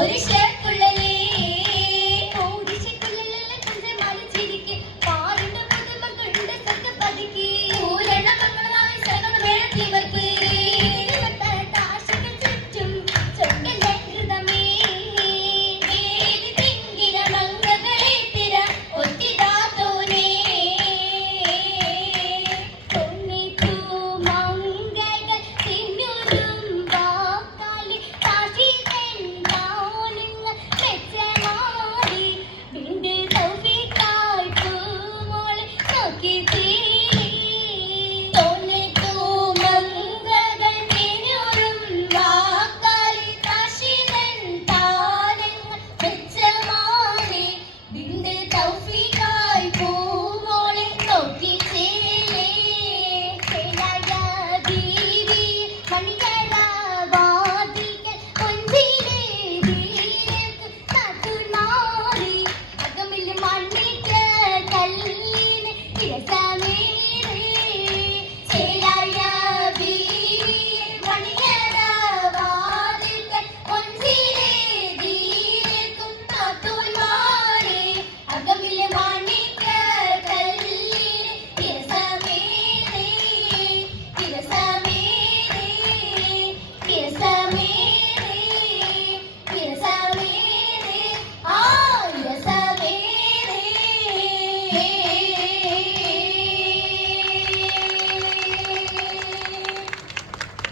Patricia.